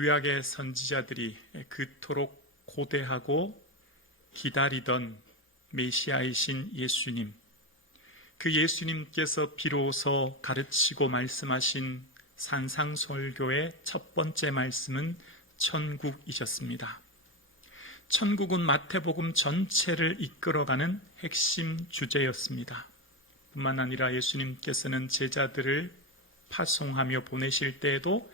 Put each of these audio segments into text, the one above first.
구약의 선지자들이 그토록 고대하고 기다리던 메시아이신 예수님, 그 예수님께서 비로소 가르치고 말씀하신 산상설교의 첫 번째 말씀은 천국이셨습니다. 천국은 마태복음 전체를 이끌어가는 핵심 주제였습니다. 뿐만 아니라 예수님께서는 제자들을 파송하며 보내실 때에도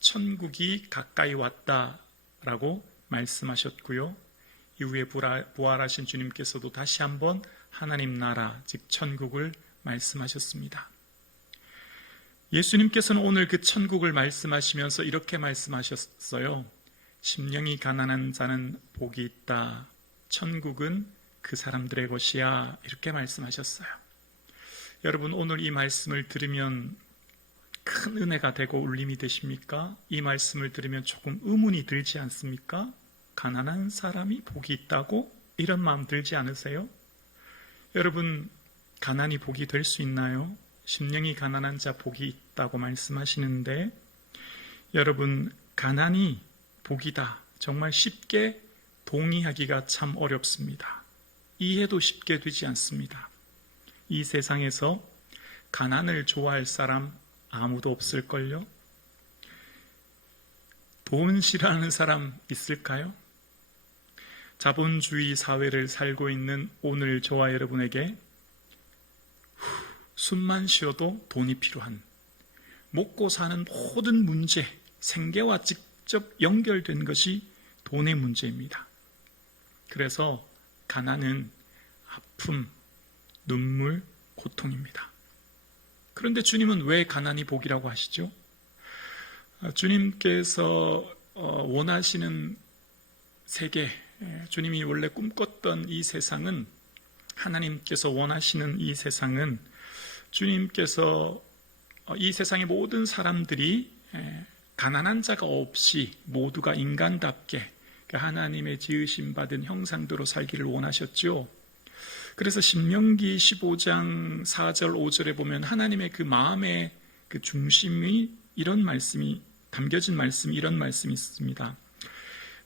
천국이 가까이 왔다라고 말씀하셨고요. 이후에 부활하신 주님께서도 다시 한번 하나님 나라, 즉 천국을 말씀하셨습니다. 예수님께서는 오늘 그 천국을 말씀하시면서 이렇게 말씀하셨어요. 심령이 가난한 자는 복이 있다. 천국은 그 사람들의 것이야. 이렇게 말씀하셨어요. 여러분, 오늘 이 말씀을 들으면 큰 은혜가 되고 울림이 되십니까? 이 말씀을 들으면 조금 의문이 들지 않습니까? 가난한 사람이 복이 있다고? 이런 마음 들지 않으세요? 여러분, 가난이 복이 될 수 있나요? 심령이 가난한 자 복이 있다고 말씀하시는데, 여러분, 가난이 복이다. 정말 쉽게 동의하기가 참 어렵습니다. 이해도 쉽게 되지 않습니다. 이 세상에서 가난을 좋아할 사람 아무도 없을걸요? 돈 싫어하는 사람 있을까요? 자본주의 사회를 살고 있는 오늘 저와 여러분에게 숨만 쉬어도 돈이 필요한, 먹고 사는 모든 문제, 생계와 직접 연결된 것이 돈의 문제입니다. 그래서 가난은 아픔, 눈물, 고통입니다. 그런데 주님은 왜 가난이 복이라고 하시죠? 주님께서 원하시는 세계, 주님이 원래 꿈꿨던 이 세상은, 하나님께서 원하시는 이 세상은, 주님께서 이 세상의 모든 사람들이 가난한 자가 없이 모두가 인간답게 하나님의 지으심 받은 형상대로 살기를 원하셨죠. 그래서 신명기 15장 4절 5절에 보면 하나님의 그 마음의 그 중심이 이런 말씀이 담겨진 말씀이 이런 말씀이 있습니다.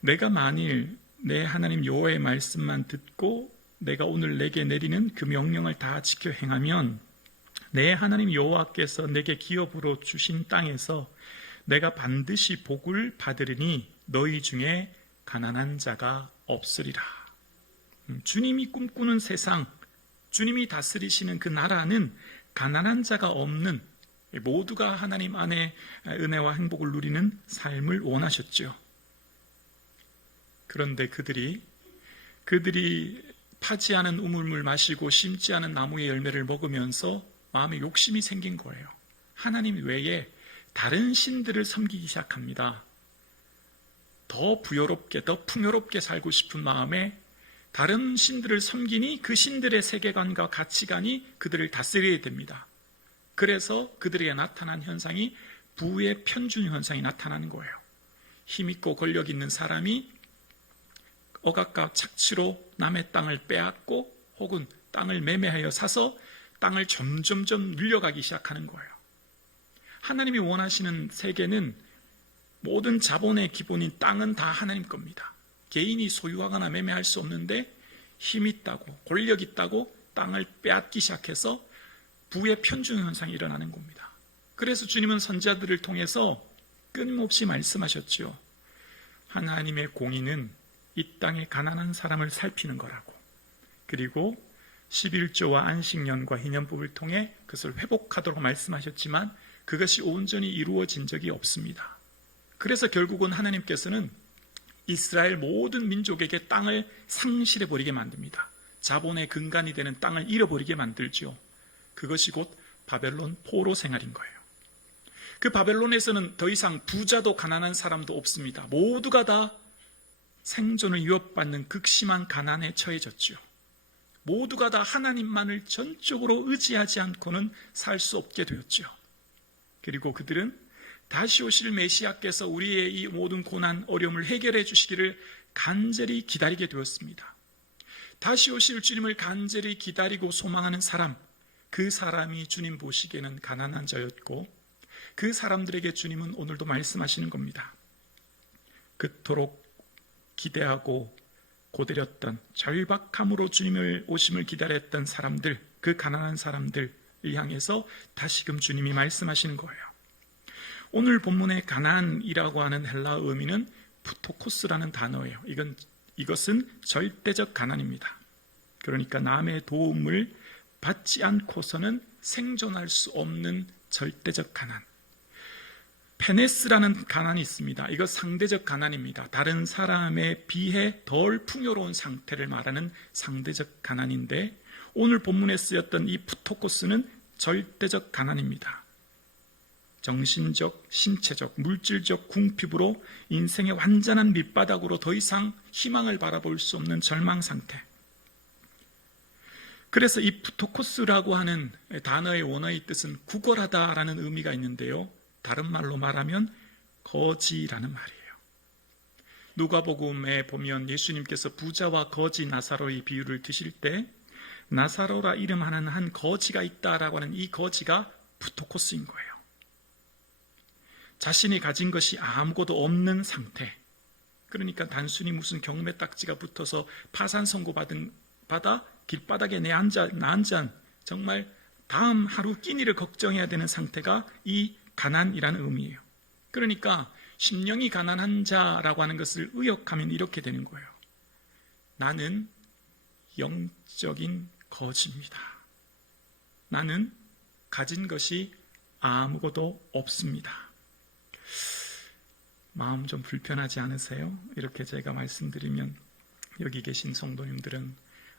내가 만일 내 하나님 여호와의 말씀만 듣고 내가 오늘 내게 내리는 그 명령을 다 지켜 행하면 내 하나님 여호와께서 내게 기업으로 주신 땅에서 내가 반드시 복을 받으리니 너희 중에 가난한 자가 없으리라. 주님이 꿈꾸는 세상, 주님이 다스리시는 그 나라는 가난한 자가 없는, 모두가 하나님 안에 은혜와 행복을 누리는 삶을 원하셨죠. 그런데 그들이 파지 않은 우물물 마시고 심지 않은 나무의 열매를 먹으면서 마음에 욕심이 생긴 거예요. 하나님 외에 다른 신들을 섬기기 시작합니다. 더 부여롭게, 더 풍요롭게 살고 싶은 마음에 다른 신들을 섬기니 그 신들의 세계관과 가치관이 그들을 다스려야 됩니다. 그래서 그들에게 나타난 현상이 부의 편준 현상이 나타나는 거예요. 힘있고 권력 있는 사람이 억압과 착취로 남의 땅을 빼앗고 혹은 땅을 매매하여 사서 땅을 점점점 늘려가기 시작하는 거예요. 하나님이 원하시는 세계는 모든 자본의 기본인 땅은 다 하나님 겁니다. 개인이 소유하거나 매매할 수 없는데 힘 있다고, 권력 있다고 땅을 빼앗기 시작해서 부의 편중 현상이 일어나는 겁니다. 그래서 주님은 선지자들을 통해서 끊임없이 말씀하셨죠. 하나님의 공의는 이 땅의 가난한 사람을 살피는 거라고. 그리고 11조와 안식년과 희년법을 통해 그것을 회복하도록 말씀하셨지만 그것이 온전히 이루어진 적이 없습니다. 그래서 결국은 하나님께서는 이스라엘 모든 민족에게 땅을 상실해버리게 만듭니다. 자본의 근간이 되는 땅을 잃어버리게 만들죠. 그것이 곧 바벨론 포로 생활인 거예요. 그 바벨론에서는 더 이상 부자도 가난한 사람도 없습니다. 모두가 다 생존을 위협받는 극심한 가난에 처해졌죠. 모두가 다 하나님만을 전적으로 의지하지 않고는 살 수 없게 되었죠. 그리고 그들은 다시 오실 메시아께서 우리의 이 모든 고난, 어려움을 해결해 주시기를 간절히 기다리게 되었습니다. 다시 오실 주님을 간절히 기다리고 소망하는 사람, 그 사람이 주님 보시기에는 가난한 자였고 그 사람들에게 주님은 오늘도 말씀하시는 겁니다. 그토록 기대하고 고대렸던, 절박함으로 주님을 오심을 기다렸던 사람들, 그 가난한 사람들을 향해서 다시금 주님이 말씀하시는 거예요. 오늘 본문의 가난이라고 하는 헬라어 의미는 푸토코스라는 단어예요. 이것은 절대적 가난입니다. 그러니까 남의 도움을 받지 않고서는 생존할 수 없는 절대적 가난. 페네스라는 가난이 있습니다. 이거 상대적 가난입니다. 다른 사람에 비해 덜 풍요로운 상태를 말하는 상대적 가난인데, 오늘 본문에 쓰였던 이 푸토코스는 절대적 가난입니다. 정신적, 신체적, 물질적 궁핍으로 인생의 완전한 밑바닥으로 더 이상 희망을 바라볼 수 없는 절망 상태. 그래서 이 푸토코스라고 하는 단어의 원어의 뜻은 구걸하다라는 의미가 있는데요, 다른 말로 말하면 거지라는 말이에요. 누가복음에 보면 예수님께서 부자와 거지 나사로의 비유를 드실 때 나사로라 이름하는 한 거지가 있다라고 하는 이 거지가 푸토코스인 거예요. 자신이 가진 것이 아무것도 없는 상태. 그러니까 단순히 무슨 경매 딱지가 붙어서 파산 선고 받아 길바닥에 나 앉아 정말 다음 하루 끼니를 걱정해야 되는 상태가 이 가난이라는 의미예요. 그러니까 심령이 가난한 자라고 하는 것을 의역하면 이렇게 되는 거예요. 나는 영적인 거지입니다. 나는 가진 것이 아무것도 없습니다. 마음 좀 불편하지 않으세요? 이렇게 제가 말씀드리면 여기 계신 성도님들은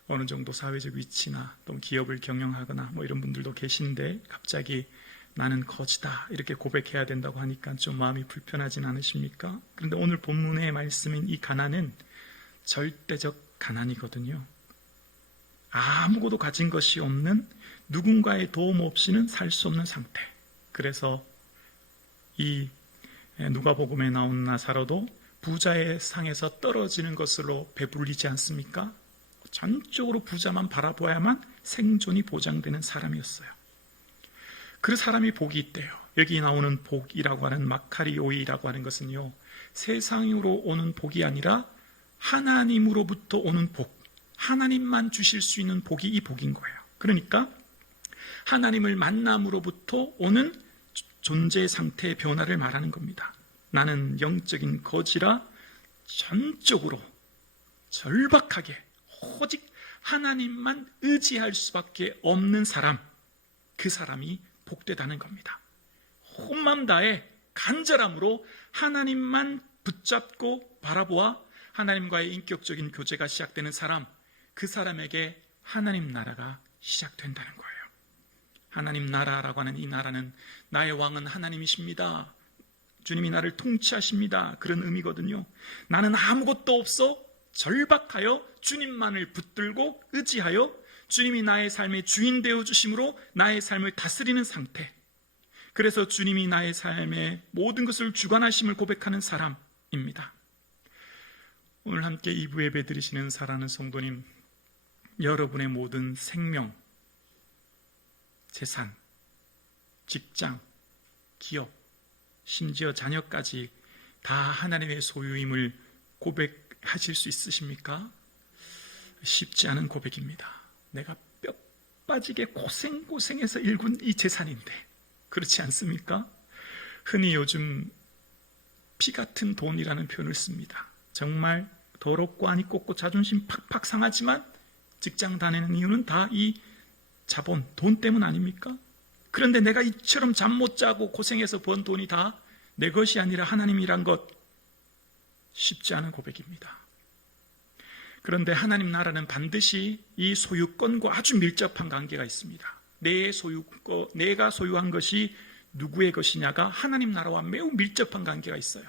어느 정도 사회적 위치나 또 기업을 경영하거나 이런 분들도 계신데 갑자기 나는 거지다 이렇게 고백해야 된다고 하니까 좀 마음이 불편하진 않으십니까? 그런데 오늘 본문의 말씀인 이 가난은 절대적 가난이거든요. 아무것도 가진 것이 없는, 누군가의 도움 없이는 살 수 없는 상태. 그래서 이 누가복음에 나온 나사로도 부자의 상에서 떨어지는 것으로 배불리지 않습니까? 전적으로 부자만 바라보아야만 생존이 보장되는 사람이었어요. 그 사람이 복이 있대요. 여기 나오는 복이라고 하는 마카리오이라고 하는 것은요, 세상으로 오는 복이 아니라 하나님으로부터 오는 복, 하나님만 주실 수 있는 복이 이 복인 거예요. 그러니까 하나님을 만남으로부터 오는 존재 상태의 변화를 말하는 겁니다. 나는 영적인 거지라 전적으로 절박하게 오직 하나님만 의지할 수밖에 없는 사람, 그 사람이 복되다는 겁니다. 온 마음 다해 간절함으로 하나님만 붙잡고 바라보아 하나님과의 인격적인 교제가 시작되는 사람, 그 사람에게 하나님 나라가 시작된다는 거예요. 하나님 나라라고 하는 이 나라는 나의 왕은 하나님이십니다. 주님이 나를 통치하십니다. 그런 의미거든요. 나는 아무것도 없어 절박하여 주님만을 붙들고 의지하여 주님이 나의 삶의 주인 되어 주심으로 나의 삶을 다스리는 상태. 그래서 주님이 나의 삶의 모든 것을 주관하심을 고백하는 사람입니다. 오늘 함께 2부 예배 드리시는 사랑하는 성도님, 여러분의 모든 생명, 재산, 직장, 기업, 심지어 자녀까지 다 하나님의 소유임을 고백하실 수 있으십니까? 쉽지 않은 고백입니다. 내가 뼈 빠지게 고생해서 일군 이 재산인데, 그렇지 않습니까? 흔히 요즘 피 같은 돈이라는 표현을 씁니다. 정말 더럽고 아니 꼽고 자존심 팍팍 상하지만 직장 다니는 이유는 다 이 자본, 돈 때문 아닙니까? 그런데 내가 이처럼 잠 못 자고 고생해서 번 돈이 다 내 것이 아니라 하나님이란 것, 쉽지 않은 고백입니다. 그런데 하나님 나라는 반드시 이 소유권과 아주 밀접한 관계가 있습니다. 내가 소유한 것이 누구의 것이냐가 하나님 나라와 매우 밀접한 관계가 있어요.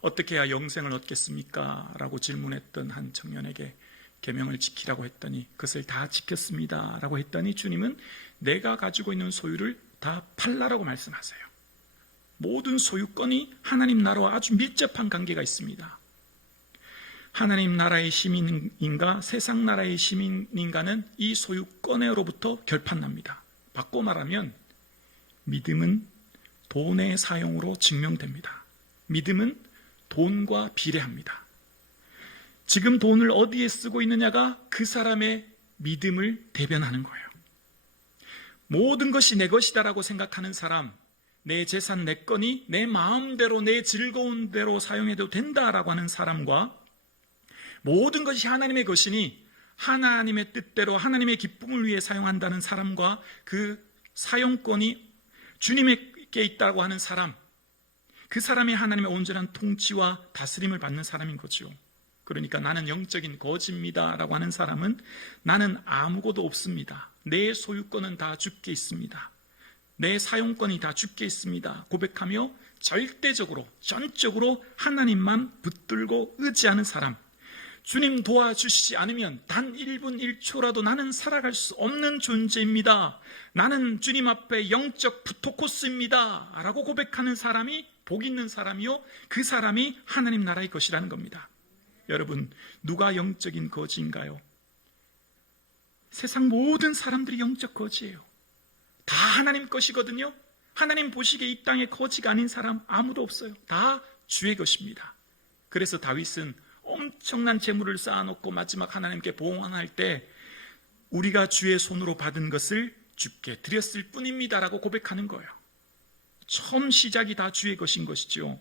어떻게 해야 영생을 얻겠습니까? 라고 질문했던 한 청년에게 계명을 지키라고 했더니 그것을 다 지켰습니다 라고 했더니 주님은 내가 가지고 있는 소유를 다 팔라라고 말씀하세요. 모든 소유권이 하나님 나라와 아주 밀접한 관계가 있습니다. 하나님 나라의 시민인가 세상 나라의 시민인가는 이 소유권으로부터 결판납니다. 바꿔 말하면 믿음은 돈의 사용으로 증명됩니다. 믿음은 돈과 비례합니다. 지금 돈을 어디에 쓰고 있느냐가 그 사람의 믿음을 대변하는 거예요. 모든 것이 내 것이다라고 생각하는 사람, 내 재산 내 거니 내 마음대로 내 즐거운 대로 사용해도 된다라고 하는 사람과, 모든 것이 하나님의 것이니 하나님의 뜻대로 하나님의 기쁨을 위해 사용한다는 사람과, 그 사용권이 주님에게 있다고 하는 사람, 그 사람이 하나님의 온전한 통치와 다스림을 받는 사람인 거죠. 그러니까 나는 영적인 거지입니다 라고 하는 사람은, 나는 아무것도 없습니다, 내 소유권은 다 주께 있습니다, 내 사용권이 다 주께 있습니다 고백하며 절대적으로 전적으로 하나님만 붙들고 의지하는 사람, 주님 도와주시지 않으면 단 1분 1초라도 나는 살아갈 수 없는 존재입니다, 나는 주님 앞에 영적 부토코스입니다 라고 고백하는 사람이 복 있는 사람이요, 그 사람이 하나님 나라의 것이라는 겁니다. 여러분, 누가 영적인 거지인가요? 세상 모든 사람들이 영적 거지예요. 다 하나님 것이거든요. 하나님 보시기에 이 땅에 거지가 아닌 사람 아무도 없어요. 다 주의 것입니다. 그래서 다윗은 엄청난 재물을 쌓아놓고 마지막 하나님께 봉헌할 때 우리가 주의 손으로 받은 것을 주께 드렸을 뿐입니다 라고 고백하는 거예요. 처음 시작이 다 주의 것인 것이죠.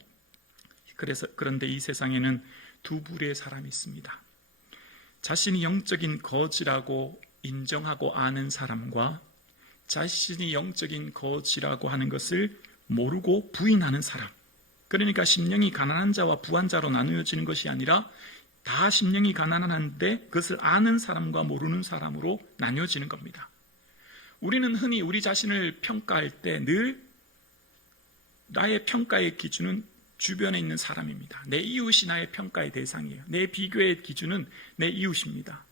그런데 이 세상에는 두 부류의 사람이 있습니다. 자신이 영적인 거지라고 인정하고 아는 사람과 자신이 영적인 거지라고 하는 것을 모르고 부인하는 사람. 그러니까 심령이 가난한 자와 부한 자로 나누어지는 것이 아니라 다 심령이 가난한데 그것을 아는 사람과 모르는 사람으로 나뉘어지는 겁니다. 우리는 흔히 우리 자신을 평가할 때 늘 나의 평가의 기준은 주변에 있는 사람입니다. 내 이웃이 나의 평가의 대상이에요. 내 비교의 기준은 내 이웃입니다.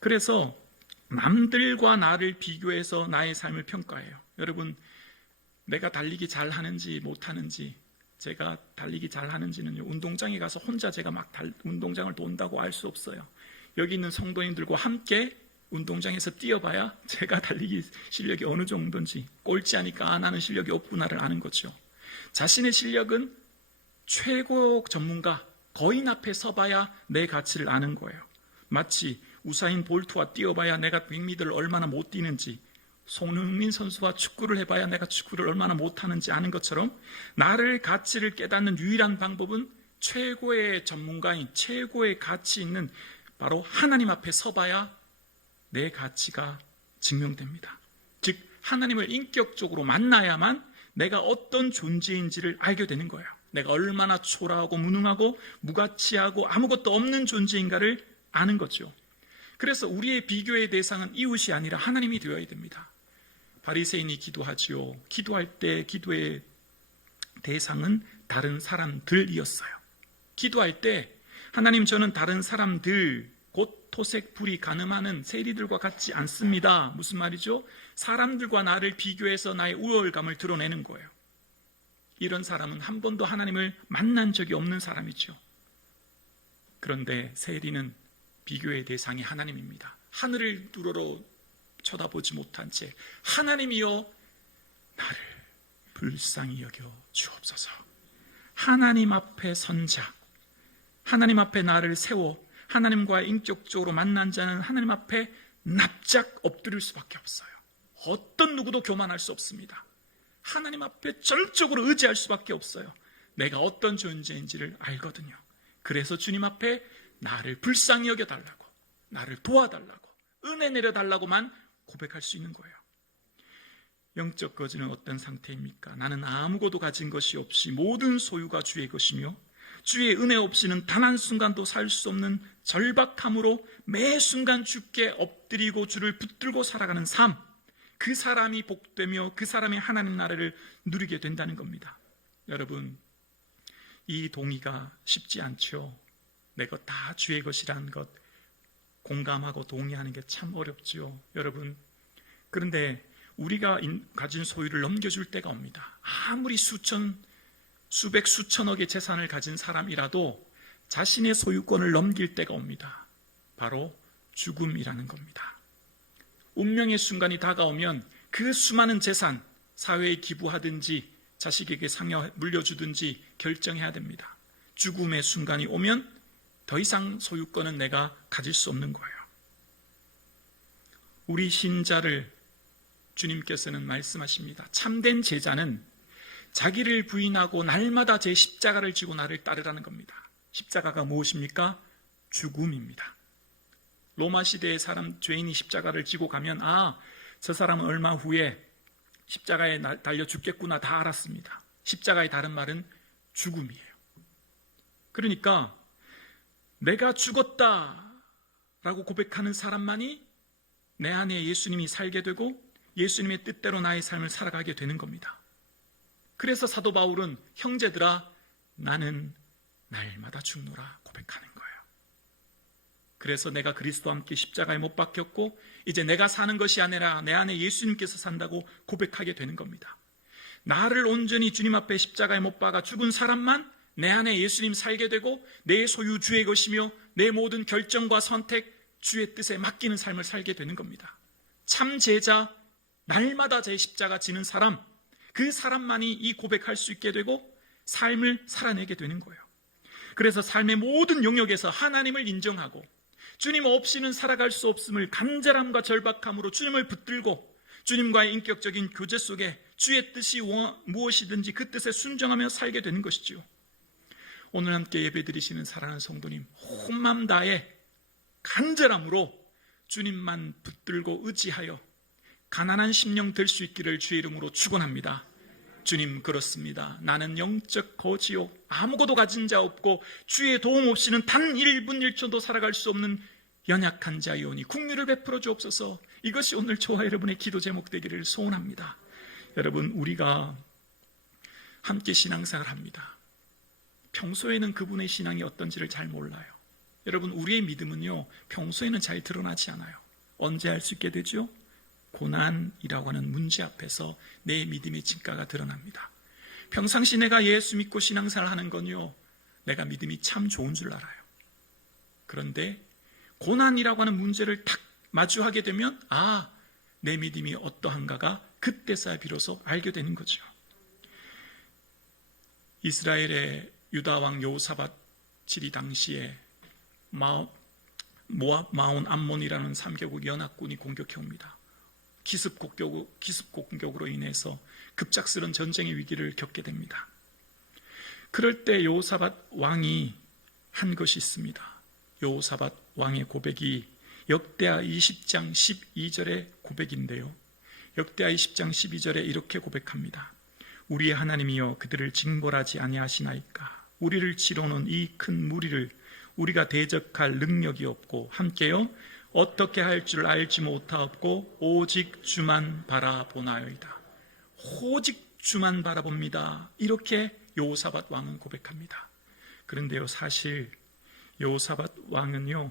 그래서 남들과 나를 비교해서 나의 삶을 평가해요. 여러분, 내가 달리기 잘하는지 못하는지, 제가 달리기 잘하는지는요, 운동장에 가서 혼자 제가 막 운동장을 돈다고 알 수 없어요. 여기 있는 성도님들과 함께 운동장에서 뛰어봐야 제가 달리기 실력이 어느 정도인지, 꼴찌하니까 나는 실력이 없구나를 아는 거죠. 자신의 실력은 최고 전문가, 거인 앞에 서봐야 내 가치를 아는 거예요. 마치 우사인 볼트와 뛰어봐야 내가 100m를 얼마나 못 뛰는지, 손흥민 선수와 축구를 해봐야 내가 축구를 얼마나 못하는지 아는 것처럼, 나를 가치를 깨닫는 유일한 방법은 최고의 전문가인, 최고의 가치 있는 바로 하나님 앞에 서봐야 내 가치가 증명됩니다. 즉 하나님을 인격적으로 만나야만 내가 어떤 존재인지를 알게 되는 거예요. 내가 얼마나 초라하고 무능하고 무가치하고 아무것도 없는 존재인가를 아는 거죠. 그래서 우리의 비교의 대상은 이웃이 아니라 하나님이 되어야 됩니다. 바리새인이 기도하지요. 기도할 때 기도의 대상은 다른 사람들이었어요. 기도할 때 하나님, 저는 다른 사람들, 곧 토색, 불이, 가늠하는 세리들과 같지 않습니다. 무슨 말이죠? 사람들과 나를 비교해서 나의 우월감을 드러내는 거예요. 이런 사람은 한 번도 하나님을 만난 적이 없는 사람이죠. 그런데 세리는 비교의 대상이 하나님입니다. 하늘을 뚫어로 쳐다보지 못한 채 하나님이여 나를 불쌍히 여겨 주옵소서. 하나님 앞에 선 자, 하나님 앞에 나를 세워 하나님과 인격적으로 만난 자는 하나님 앞에 납작 엎드릴 수밖에 없어요. 어떤 누구도 교만할 수 없습니다. 하나님 앞에 전적으로 의지할 수밖에 없어요. 내가 어떤 존재인지를 알거든요. 그래서 주님 앞에 나를 불쌍히 여겨달라고, 나를 도와달라고, 은혜 내려달라고만 고백할 수 있는 거예요. 영적 거지는 어떤 상태입니까? 나는 아무것도 가진 것이 없이 모든 소유가 주의 것이며 주의 은혜 없이는 단 한순간도 살 수 없는 절박함으로 매 순간 주께 엎드리고 주를 붙들고 살아가는 삶, 그 사람이 복되며 그 사람이 하나님 나라를 누리게 된다는 겁니다. 여러분, 이 동의가 쉽지 않죠. 내 것 다 주의 것이라는 것 공감하고 동의하는 게 참 어렵죠. 여러분, 그런데 우리가 가진 소유를 넘겨줄 때가 옵니다. 아무리 수백 수천억의 재산을 가진 사람이라도 자신의 소유권을 넘길 때가 옵니다. 바로 죽음이라는 겁니다. 운명의 순간이 다가오면 그 수많은 재산, 사회에 기부하든지 자식에게 상여 물려주든지 결정해야 됩니다. 죽음의 순간이 오면 더 이상 소유권은 내가 가질 수 없는 거예요. 우리 신자를 주님께서는 말씀하십니다. 참된 제자는 자기를 부인하고 날마다 제 십자가를 지고 나를 따르라는 겁니다. 십자가가 무엇입니까? 죽음입니다. 로마 시대의 죄인이 십자가를 지고 가면 저 사람은 얼마 후에 십자가에 달려 죽겠구나 다 알았습니다. 십자가의 다른 말은 죽음이에요. 그러니까 내가 죽었다라고 고백하는 사람만이 내 안에 예수님이 살게 되고 예수님의 뜻대로 나의 삶을 살아가게 되는 겁니다. 그래서 사도 바울은 형제들아 나는 날마다 죽노라 고백하는 거예요. 그래서 내가 그리스도와 함께 십자가에 못 박혔고 이제 내가 사는 것이 아니라 내 안에 예수님께서 산다고 고백하게 되는 겁니다. 나를 온전히 주님 앞에 십자가에 못 박아 죽은 사람만 내 안에 예수님 살게 되고 내 소유 주의 것이며 내 모든 결정과 선택 주의 뜻에 맡기는 삶을 살게 되는 겁니다. 참 제자, 날마다 제 십자가 지는 사람, 그 사람만이 이 고백할 수 있게 되고 삶을 살아내게 되는 거예요. 그래서 삶의 모든 영역에서 하나님을 인정하고 주님 없이는 살아갈 수 없음을 간절함과 절박함으로 주님을 붙들고 주님과의 인격적인 교제 속에 주의 뜻이 무엇이든지 그 뜻에 순종하며 살게 되는 것이지요. 오늘 함께 예배드리시는 사랑하는 성도님, 온 마음 다해 간절함으로 주님만 붙들고 의지하여 가난한 심령 될 수 있기를 주의 이름으로 축원합니다. 주님, 그렇습니다. 나는 영적 거지요, 아무것도 가진 자 없고 주의 도움 없이는 단 1분 1초도 살아갈 수 없는 연약한 자이오니 긍휼을 베풀어 주옵소서. 이것이 오늘 저와 여러분의 기도 제목 되기를 소원합니다. 여러분, 우리가 함께 신앙생활을 합니다. 평소에는 그분의 신앙이 어떤지를 잘 몰라요. 여러분, 우리의 믿음은요, 평소에는 잘 드러나지 않아요. 언제 알 수 있게 되죠? 고난이라고 하는 문제 앞에서 내 믿음의 진가가 드러납니다. 평상시 내가 예수 믿고 신앙생활을 하는 건요, 내가 믿음이 참 좋은 줄 알아요. 그런데 고난이라고 하는 문제를 딱 마주하게 되면 내 믿음이 어떠한가가 그때서야 비로소 알게 되는 거죠. 이스라엘의 유다왕 여호사밧 지리 당시에 모압, 마온, 암몬이라는 3개국 연합군이 공격해 옵니다. 기습 공격으로 인해서 급작스런 전쟁의 위기를 겪게 됩니다. 그럴 때 여호사밧 왕이 한 것이 있습니다. 여호사밧 왕의 고백이 역대하 20장 12절의 고백인데요. 역대하 20장 12절에 이렇게 고백합니다. 우리의 하나님이여 그들을 징벌하지 아니하시나이까. 우리를 치러놓은 이 큰 무리를 우리가 대적할 능력이 없고 함께요 어떻게 할 줄 알지 못하옵고 오직 주만 바라보나이다. 오직 주만 바라봅니다. 이렇게 여호사밧 왕은 고백합니다. 그런데요, 사실 여호사밧 왕은요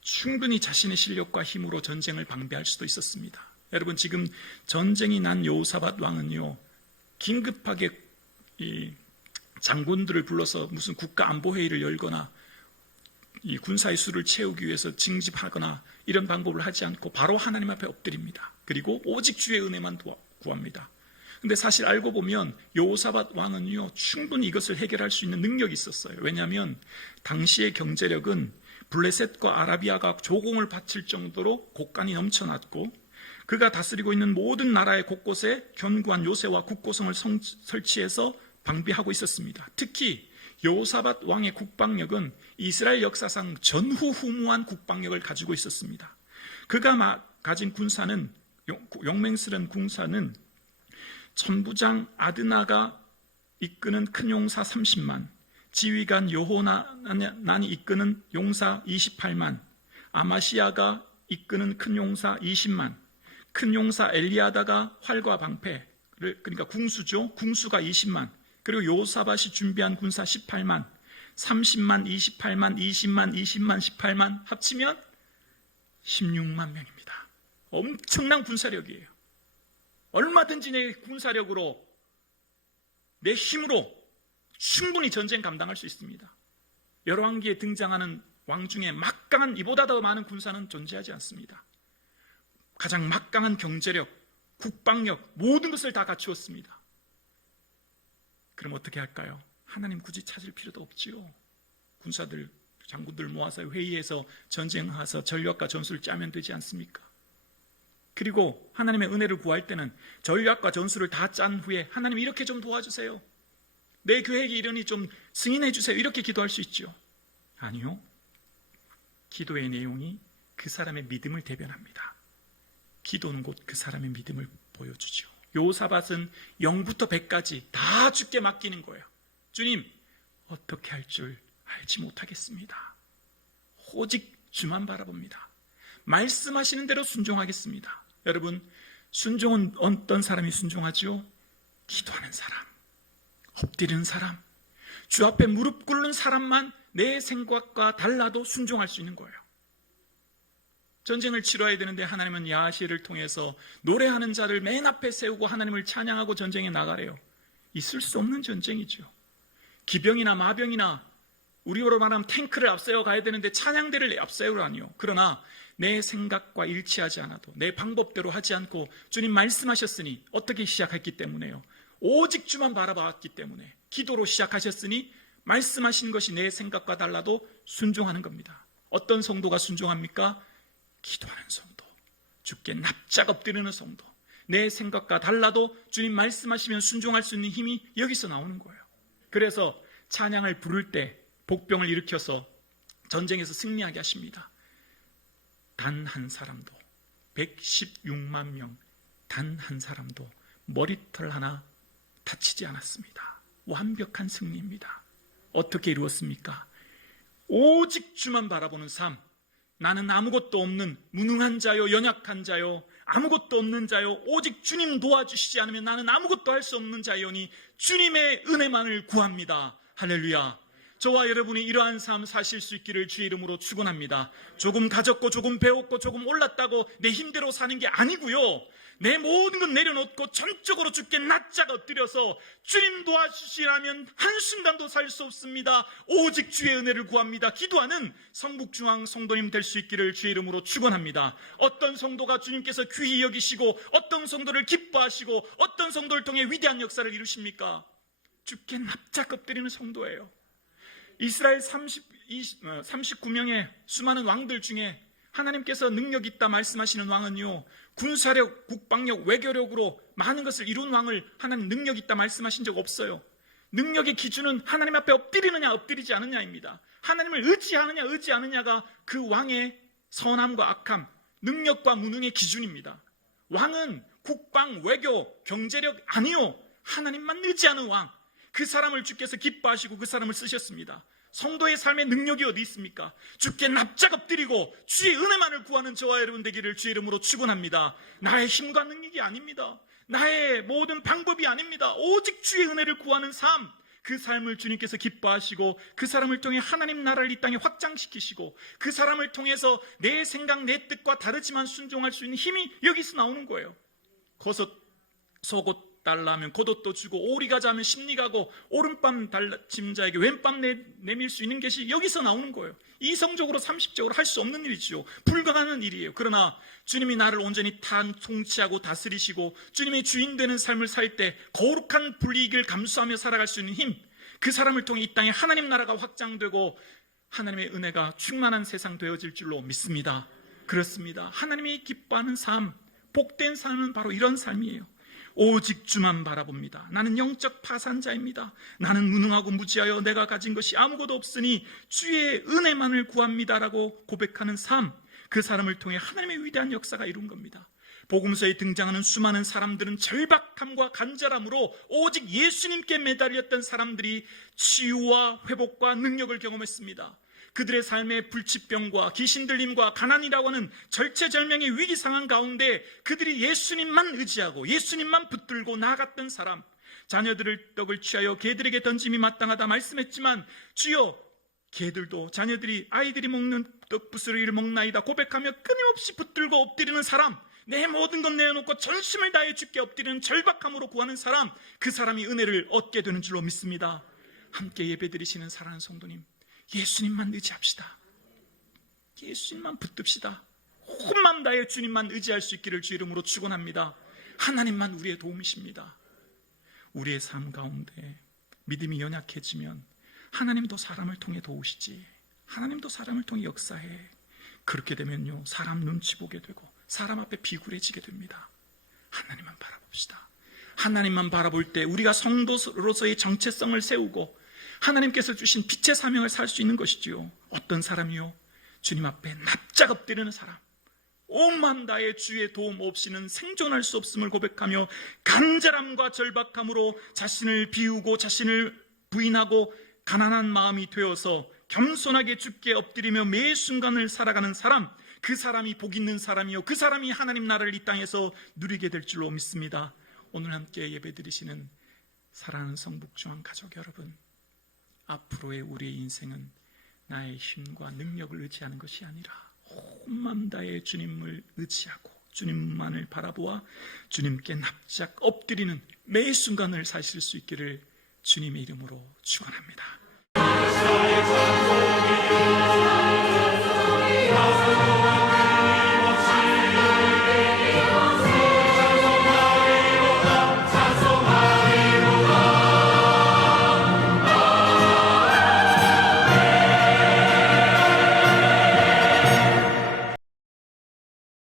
충분히 자신의 실력과 힘으로 전쟁을 방비할 수도 있었습니다. 여러분, 지금 전쟁이 난 여호사밧 왕은요 긴급하게 이 장군들을 불러서 무슨 국가안보회의를 열거나 이 군사의 수를 채우기 위해서 징집하거나 이런 방법을 하지 않고 바로 하나님 앞에 엎드립니다. 그리고 오직 주의 은혜만 구합니다. 근데 사실 알고 보면 여호사밧 왕은요 충분히 이것을 해결할 수 있는 능력이 있었어요. 왜냐하면 당시의 경제력은 블레셋과 아라비아가 조공을 바칠 정도로 곳간이 넘쳐났고 그가 다스리고 있는 모든 나라의 곳곳에 견고한 요새와 국고성을 설치해서 방비하고 있었습니다. 특히 여호사밧 왕의 국방력은 이스라엘 역사상 전후후무한 국방력을 가지고 있었습니다. 그가 가진 군사는 용맹스러운 군사는 천부장 아드나가 이끄는 큰 용사 30만, 지휘관 여호나난이 이끄는 용사 28만, 아마시아가 이끄는 큰 용사 20만, 큰 용사 엘리아다가 활과 방패, 그러니까 궁수죠. 궁수가 20만, 그리고 여호사밧이 준비한 군사 18만, 30만, 28만, 20만, 20만, 18만 합치면 16만 명입니다. 엄청난 군사력이에요. 얼마든지 내 군사력으로, 내 힘으로 충분히 전쟁 감당할 수 있습니다. 열왕기에 등장하는 왕 중에 막강한, 이보다 더 많은 군사는 존재하지 않습니다. 가장 막강한 경제력, 국방력, 모든 것을 다 갖추었습니다. 그럼 어떻게 할까요? 하나님 굳이 찾을 필요도 없지요. 군사들, 장군들 모아서 회의해서 전쟁하서 전략과 전술을 짜면 되지 않습니까? 그리고 하나님의 은혜를 구할 때는 전략과 전술을 다 짠 후에 하나님 이렇게 좀 도와주세요, 내 계획이 이러니 좀 승인해 주세요, 이렇게 기도할 수 있죠. 아니요, 기도의 내용이 그 사람의 믿음을 대변합니다. 기도는 곧 그 사람의 믿음을 보여주죠. 요사밧은 0부터 100까지 다 주께 맡기는 거예요. 주님, 어떻게 할 줄 알지 못하겠습니다. 오직 주만 바라봅니다. 말씀하시는 대로 순종하겠습니다. 여러분, 순종은 어떤 사람이 순종하죠? 기도하는 사람, 엎드리는 사람, 주 앞에 무릎 꿇는 사람만 내 생각과 달라도 순종할 수 있는 거예요. 전쟁을 치러야 되는데 하나님은 야시를 통해서 노래하는 자를 맨 앞에 세우고 하나님을 찬양하고 전쟁에 나가래요. 있을 수 없는 전쟁이죠. 기병이나 마병이나 우리로 말하면 탱크를 앞세워 가야 되는데 찬양대를 앞세우라니요. 그러나 내 생각과 일치하지 않아도, 내 방법대로 하지 않고 주님 말씀하셨으니 어떻게 시작했기 때문에요. 오직 주만 바라봤기 때문에 기도로 시작하셨으니 말씀하신 것이 내 생각과 달라도 순종하는 겁니다. 어떤 성도가 순종합니까? 기도하는 성도, 주께 납작 엎드리는 성도, 내 생각과 달라도 주님 말씀하시면 순종할 수 있는 힘이 여기서 나오는 거예요. 그래서 찬양을 부를 때 복병을 일으켜서 전쟁에서 승리하게 하십니다. 단 한 사람도, 116만 명 단 한 사람도 머리털 하나 다치지 않았습니다. 완벽한 승리입니다. 어떻게 이루었습니까? 오직 주만 바라보는 삶. 나는 아무것도 없는 무능한 자요, 연약한 자요, 아무것도 없는 자요, 오직 주님 도와주시지 않으면 나는 아무것도 할 수 없는 자요니 주님의 은혜만을 구합니다. 할렐루야. 저와 여러분이 이러한 삶 사실 수 있기를 주의 이름으로 축원합니다. 조금 가졌고 조금 배웠고 조금 올랐다고 내 힘대로 사는 게 아니고요, 내 모든 것 내려놓고 전적으로 주께 납작 엎드려서 주님 도와주시라면 한순간도 살 수 없습니다. 오직 주의 은혜를 구합니다. 기도하는 성북중앙 성도님 될 수 있기를 주의 이름으로 축원합니다. 어떤 성도가 주님께서 귀히 여기시고 어떤 성도를 기뻐하시고 어떤 성도를 통해 위대한 역사를 이루십니까? 주께 납작 엎드리는 성도예요. 이스라엘 39명의 수많은 왕들 중에 하나님께서 능력 있다 말씀하시는 왕은요, 군사력, 국방력, 외교력으로 많은 것을 이룬 왕을 하나님 능력 있다 말씀하신 적 없어요. 능력의 기준은 하나님 앞에 엎드리느냐 엎드리지 않느냐입니다. 하나님을 의지하느냐 의지 않느냐가 그 왕의 선함과 악함, 능력과 무능의 기준입니다. 왕은 국방, 외교, 경제력 아니요, 하나님만 의지하는 왕, 그 사람을 주께서 기뻐하시고 그 사람을 쓰셨습니다. 성도의 삶의 능력이 어디 있습니까? 주께 납작 엎드리고 주의 은혜만을 구하는 저와 여러분 되기를 주의 이름으로 축원합니다. 나의 힘과 능력이 아닙니다. 나의 모든 방법이 아닙니다. 오직 주의 은혜를 구하는 삶, 그 삶을 주님께서 기뻐하시고 그 사람을 통해 하나님 나라를 이 땅에 확장시키시고 그 사람을 통해서 내 생각, 내 뜻과 다르지만 순종할 수 있는 힘이 여기서 나오는 거예요. 거섯 속옷 달라면 겉옷도 주고 오리가 자면 심리 가고 오른밤 짐자에게 왼밤 내밀 수 있는 것이 여기서 나오는 거예요. 이성적으로 상식적으로 할 수 없는 일이죠. 불가능한 일이에요. 그러나 주님이 나를 온전히 통치하고 다스리시고 주님의 주인 되는 삶을 살 때 거룩한 불이익을 감수하며 살아갈 수 있는 힘, 그 사람을 통해 이 땅에 하나님 나라가 확장되고 하나님의 은혜가 충만한 세상 되어질 줄로 믿습니다. 그렇습니다. 하나님이 기뻐하는 삶, 복된 삶은 바로 이런 삶이에요. 오직 주만 바라봅니다. 나는 영적 파산자입니다. 나는 무능하고 무지하여 내가 가진 것이 아무것도 없으니 주의 은혜만을 구합니다라고 고백하는 삶, 그 사람을 통해 하나님의 위대한 역사가 이룬 겁니다. 복음서에 등장하는 수많은 사람들은 절박함과 간절함으로 오직 예수님께 매달렸던 사람들이 치유와 회복과 능력을 경험했습니다. 그들의 삶의 불치병과 귀신들림과 가난이라고 하는 절체절명의 위기 상황 가운데 그들이 예수님만 의지하고 예수님만 붙들고 나아갔던 사람, 자녀들을 떡을 취하여 개들에게 던짐이 마땅하다 말씀했지만 주여, 개들도 자녀들이 아이들이 먹는 떡부스러기를 먹나이다 고백하며 끊임없이 붙들고 엎드리는 사람, 내 모든 것 내어놓고 전심을 다해 주께 엎드리는 절박함으로 구하는 사람, 그 사람이 은혜를 얻게 되는 줄로 믿습니다. 함께 예배드리시는 사랑하는 성도님, 예수님만 의지합시다. 예수님만 붙듭시다. 온 마음 다해 주님만 의지할 수 있기를 주 이름으로 축원합니다. 하나님만 우리의 도움이십니다. 우리의 삶 가운데 믿음이 연약해지면 하나님도 사람을 통해 도우시지, 하나님도 사람을 통해 역사해. 그렇게 되면요, 사람 눈치 보게 되고 사람 앞에 비굴해지게 됩니다. 하나님만 바라봅시다. 하나님만 바라볼 때 우리가 성도로서의 정체성을 세우고 하나님께서 주신 빛의 사명을 살 수 있는 것이지요. 어떤 사람이요? 주님 앞에 납작 엎드리는 사람, 온 마음 다해 주의 도움 없이는 생존할 수 없음을 고백하며 간절함과 절박함으로 자신을 비우고 자신을 부인하고 가난한 마음이 되어서 겸손하게 주께 엎드리며 매 순간을 살아가는 사람, 그 사람이 복 있는 사람이요, 그 사람이 하나님 나라를 이 땅에서 누리게 될 줄로 믿습니다. 오늘 함께 예배드리시는 사랑하는 성북중앙 가족 여러분, 앞으로의 우리의 인생은 나의 힘과 능력을 의지하는 것이 아니라 온 마음 다해 주님을 의지하고 주님만을 바라보아 주님께 납작 엎드리는 매 순간을 사실 수 있기를 주님의 이름으로 축원합니다.